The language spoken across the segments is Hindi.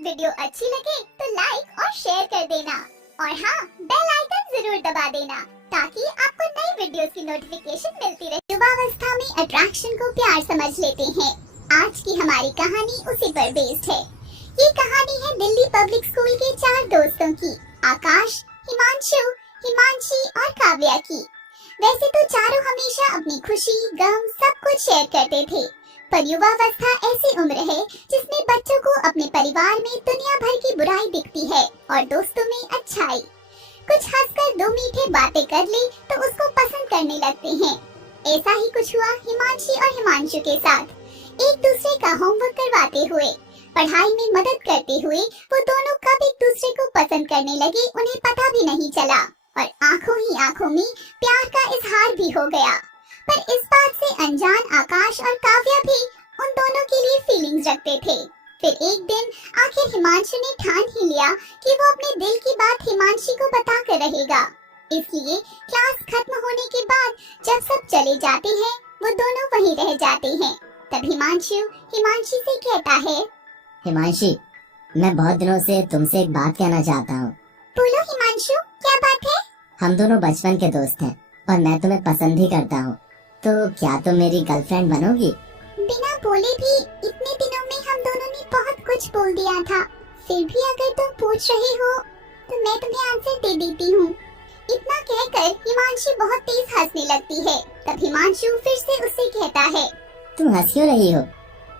वीडियो अच्छी लगे तो लाइक और शेयर कर देना और हाँ, बेल आइकन जरूर दबा देना ताकि आपको नई वीडियोस की नोटिफिकेशन मिलती रहे। युवावस्था में अट्रैक्शन को प्यार समझ लेते हैं। आज की हमारी कहानी उसी पर बेस्ड है। ये कहानी है दिल्ली पब्लिक स्कूल के 4 दोस्तों की, आकाश, हिमांशु, हिमांशी और काव्या की। वैसे तो चारों हमेशा अपनी खुशी, गम सब कुछ शेयर करते थे, पर युवावस्था ऐसी उम्र है जिसमें बच्चों को अपने परिवार में दुनिया भर की बुराई दिखती है और दोस्तों में अच्छाई। कुछ हंसकर 2 मीठे बातें कर ले तो उसको पसंद करने लगते हैं। ऐसा ही कुछ हुआ हिमांशी और हिमांशु के साथ। एक दूसरे का होमवर्क करवाते हुए, पढ़ाई में मदद करते हुए वो दोनों कब एक दूसरे को पसंद करने लगे उन्हें पता भी नहीं चला और आंखों ही आंखों में प्यार का इजहार भी हो गया। पर इस बात से अनजान आकाश और काव्या भी उन दोनों के लिए फीलिंग्स रखते थे। फिर एक दिन आखिर हिमांशु ने ठान ही लिया कि वो अपने दिल की बात हिमांशी को बता कर रहेगा। इसलिए क्लास खत्म होने के बाद जब सब चले जाते हैं वो दोनों वहीं रह जाते हैं। तब हिमांशु हिमांशी से कहता है, हिमांशी, मैं बहुत दिनों से तुमसे एक बात कहना चाहता हूँ। बोलो हिमांशु, क्या बात है? हम दोनों बचपन के दोस्त हैं और मैं तुम्हें पसंद ही करता हूँ, तो क्या तुम मेरी गर्लफ्रेंड बनोगी? बिना बोले भी इतने दिनों में हम दोनों ने बहुत कुछ बोल दिया था। फिर भी अगर तुम पूछ रहे हो तो मैं तुम्हें आंसर दे देती हूँ। इतना कहकर हिमांशु बहुत तेज हंसने लगती है। तब हिमांशु फिर से उससे कहता है, तुम हंस क्यों रही हो?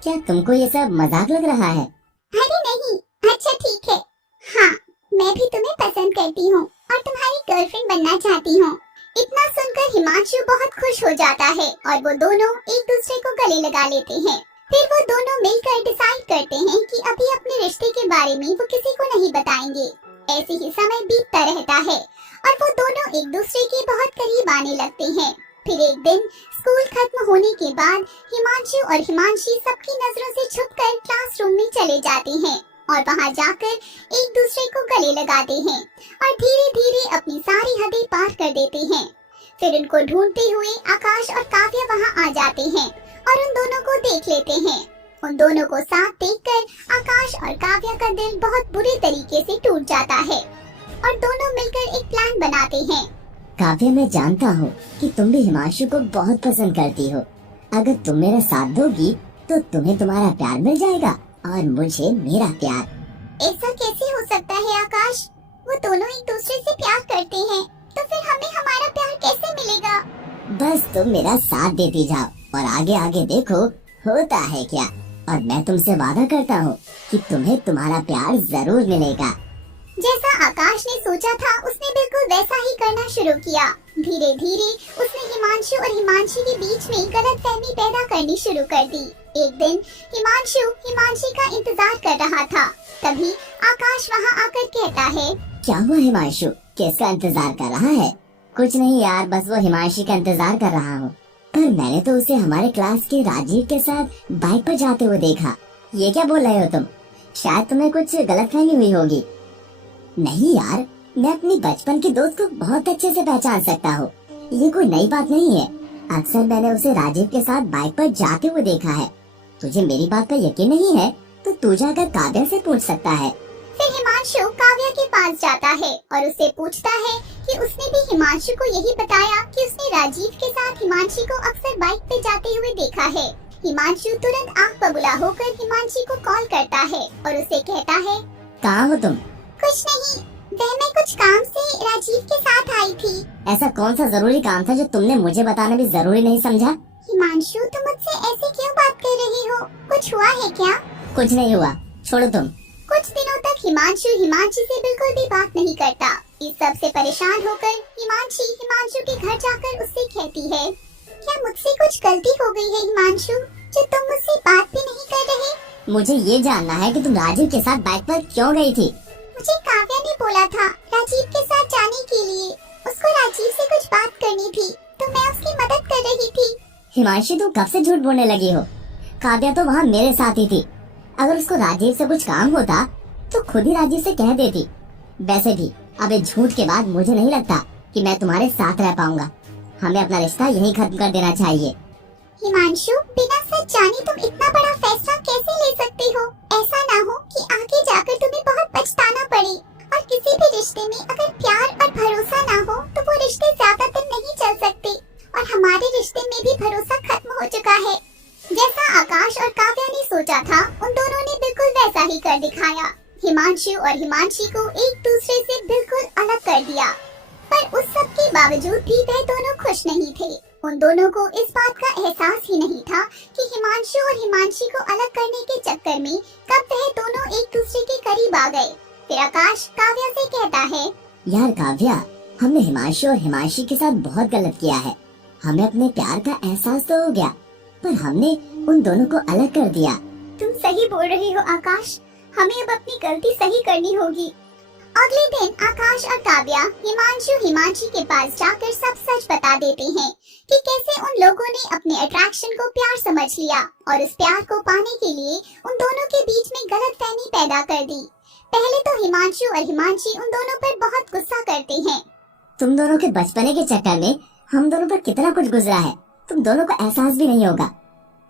क्या तुमको ये सब मजाक लग रहा है? अरे नहीं, अच्छा ठीक है। हाँ, मैं भी तुम्हें पसंद करती हूँ और तुम्हारी गर्लफ्रेंड बनना चाहती हूँ। इतना सुनकर हिमांशु बहुत खुश हो जाता है और वो दोनों एक दूसरे को गले लगा लेते हैं। फिर वो दोनों मिलकर डिसाइड करते हैं कि अभी अपने रिश्ते के बारे में वो किसी को नहीं बताएंगे। ऐसे ही समय बीतता रहता है और वो दोनों एक दूसरे के बहुत करीब आने लगते हैं। फिर एक दिन स्कूल खत्म होने के बाद हिमांशु और हिमांशी सबकी नजरों से छुपकर क्लासरूम में चले जाते हैं और वहां जाकर एक दूसरे को गले लगाते हैं और धीरे धीरे अपनी सारी हदें पार कर देते हैं। फिर उनको ढूंढते हुए आकाश और काव्या वहां आ जाते हैं और उन दोनों को देख लेते हैं। उन दोनों को साथ देखकर आकाश और काव्या का दिल बहुत बुरे तरीके से टूट जाता है और दोनों मिलकर एक प्लान बनाते हैं। काव्या, मैं जानता हूँ कि तुम भी हिमांशु को बहुत पसंद करती हो। अगर तुम मेरा साथ दोगी तो तुम्हें तुम्हारा प्यार मिल जाएगा और मुझे मेरा प्यार। ऐसा कैसे हो सकता है आकाश? वो दोनों एक दूसरे से प्यार करते हैं, तो फिर हमें हमारा प्यार कैसे मिलेगा? बस तुम मेरा साथ देती जाओ और आगे आगे देखो होता है क्या। और मैं तुमसे वादा करता हूँ कि तुम्हें तुम्हारा प्यार जरूर मिलेगा। जैसा आकाश ने सोचा था उसने बिल्कुल वैसा ही करना शुरू किया। धीरे धीरे उसने हिमांशु और हिमांशी के बीच में गलतफहमी पैदा करनी शुरू कर दी। एक दिन हिमांशु हिमांशी का इंतजार कर रहा था, तभी आकाश वहां आकर कहता है, क्या हुआ हिमांशु, किसका इंतजार कर रहा है? कुछ नहीं यार, बस वो हिमांशी का इंतजार कर रहा हूँ। पर मैंने तो उसे हमारे क्लास के राजीव के साथ बाइक पर जाते हुए देखा। ये क्या बोल रहे हो तुम? शायद तुम्हें कुछ गलतफहमी हुई होगी। नहीं यार, मैं अपनी बचपन के दोस्त को बहुत अच्छे से पहचान सकता हूँ। ये कोई नई बात नहीं है। अक्सर मैंने उसे राजीव के साथ बाइक पर जाते हुए देखा है। तुझे मेरी बात पर यकीन नहीं है तो तू जाकर काव्या से पूछ सकता है। फिर हिमांशु काव्या के पास जाता है और उससे पूछता है कि उसने भी हिमांशु को यही बताया कि उसने राजीव के साथ हिमांशी को अक्सर बाइक पे जाते हुए देखा है। हिमांशु तुरंत आँख बबूला होकर हिमांशी को कॉल करता है और उसे कहता है, कहाँ हो तुम? कुछ नहीं, वह मैं कुछ काम से राजीव के साथ आई थी। ऐसा कौन सा जरूरी काम था जो तुमने मुझे बताना भी जरूरी नहीं समझा? हिमांशु, तुम मुझसे ऐसे क्यों बात कर रहे हो? कुछ हुआ है क्या? कुछ नहीं हुआ, छोड़ो तुम। कुछ दिनों तक हिमांशु हिमांशी से बिल्कुल भी बात नहीं करता। इस सब से परेशान होकर हिमांशी हिमांशु के घर जाकर उससे कहती है, क्या मुझसे कुछ गलती हो गई है हिमांशु, जो तुम मुझसे बात भी नहीं कर रहे? मुझे ये जानना है कि तुम राजीव के साथ बाइक पर क्यों गई थी? मुझे काव्या ने बोला था राजीव के साथ जाने के लिए। उसको राजीव से कुछ बात करनी थी तो मैं उसकी मदद कर रही थी। हिमांशी, तुम कब से झूठ बोलने लगी हो? काव्या तो वहाँ मेरे साथ ही थी। अगर उसको राजीव से कुछ काम होता तो खुद ही राजीव से कह देती। वैसे भी अब इस झूठ के बाद मुझे नहीं लगता कि मैं तुम्हारे साथ रह पाऊंगा। हमें अपना रिश्ता यहीं खत्म कर देना चाहिए। हिमांशु, बिना सच जाने तुम इतना बड़ा फैसला कैसे ले सकते हो? ऐसा ना हो कि आगे जाकर तुम्हें बहुत पछताना पड़े। और किसी भी रिश्ते में अगर प्यार और भरोसा ना हो तो वो रिश्ते ज्यादा दिन नहीं चल सकते। और हमारे रिश्ते में भी भरोसा खत्म हो चुका है। जैसा आकाश और काव्या ने सोचा था, उन दोनों ने बिल्कुल वैसा ही कर दिखाया। हिमांशु और हिमांशी को एक दूसरे से बिल्कुल अलग कर दिया। पर उस सब के बावजूद भी वह दोनों खुश नहीं थे। उन दोनों को इस बात का एहसास ही नहीं था कि हिमांशु और हिमांशी को अलग करने के चक्कर में कब वह दोनों एक दूसरे के करीब आ गए। फिर आकाश काव्या से कहता है, यार काव्या, हमने हिमांशु और हिमांशी के साथ बहुत गलत किया है। हमें अपने प्यार का एहसास तो हो गया, पर हमने उन दोनों को अलग कर दिया। तुम सही बोल रहे हो आकाश, हमें अब अपनी गलती सही करनी होगी। अगले दिन आकाश और काव्या हिमांशु हिमांशी के पास जाकर सब सच बता देते हैं कि कैसे उन लोगों ने अपने अट्रैक्शन को प्यार समझ लिया और उस प्यार को पाने के लिए उन दोनों के बीच में गलतफहमी पैदा कर दी। पहले तो हिमांशु और हिमांशी उन दोनों पर बहुत गुस्सा करते हैं। तुम दोनों के बचपने के चक्कर में हम दोनों पर कितना कुछ गुजरा है, तुम दोनों को एहसास भी नहीं होगा।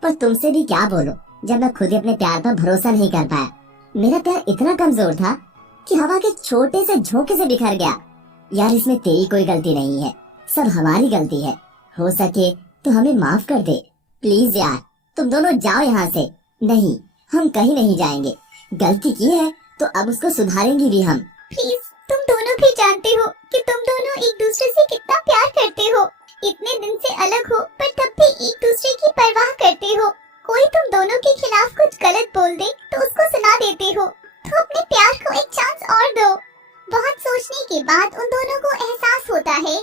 पर तुमसे भी क्या बोलूं, जब मैं खुद ही अपने प्यार पर भरोसा नहीं कर पाया। मेरा प्यार इतना कमजोर था कि हवा के छोटे से झोंके से बिखर गया। यार इसमें तेरी कोई गलती नहीं है, सब हमारी गलती है। हो सके तो हमें माफ कर दे प्लीज यार। तुम दोनों जाओ यहाँ से। नहीं, हम कहीं नहीं जाएंगे। गलती की है तो अब उसको सुधारेंगे भी हम। प्लीज, तुम दोनों भी जानते हो कि तुम दोनों एक दूसरे से कितना प्यार करते हो। इतने दिन से अलग हो पर तब भी एक दूसरे की परवाह करते हो। कोई तुम दोनों के खिलाफ कुछ गलत बोल दे तो उसको सुना देते हो। तो अपने प्यार को एक चांस और दो। बहुत सोचने के बाद उन दोनों को एहसास होता है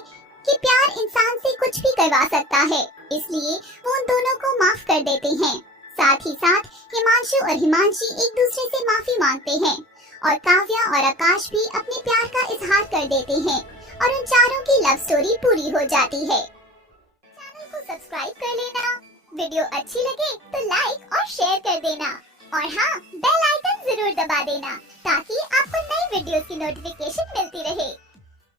कि प्यार इंसान से कुछ भी करवा सकता है, इसलिए वो उन दोनों को माफ कर देते हैं। साथ ही साथ हिमांशु और हिमांशी एक दूसरे से माफी मांगते हैं और काव्या और आकाश भी अपने प्यार का इजहार कर देते हैं और उन चारों की लव स्टोरी पूरी हो जाती है। चैनल को सब्सक्राइब कर लेना, वीडियो अच्छी लगे तो लाइक और शेयर कर देना और हाँ, बेल आइकन जरूर दबा देना ताकि आपको नई वीडियोस की नोटिफिकेशन मिलती रहे।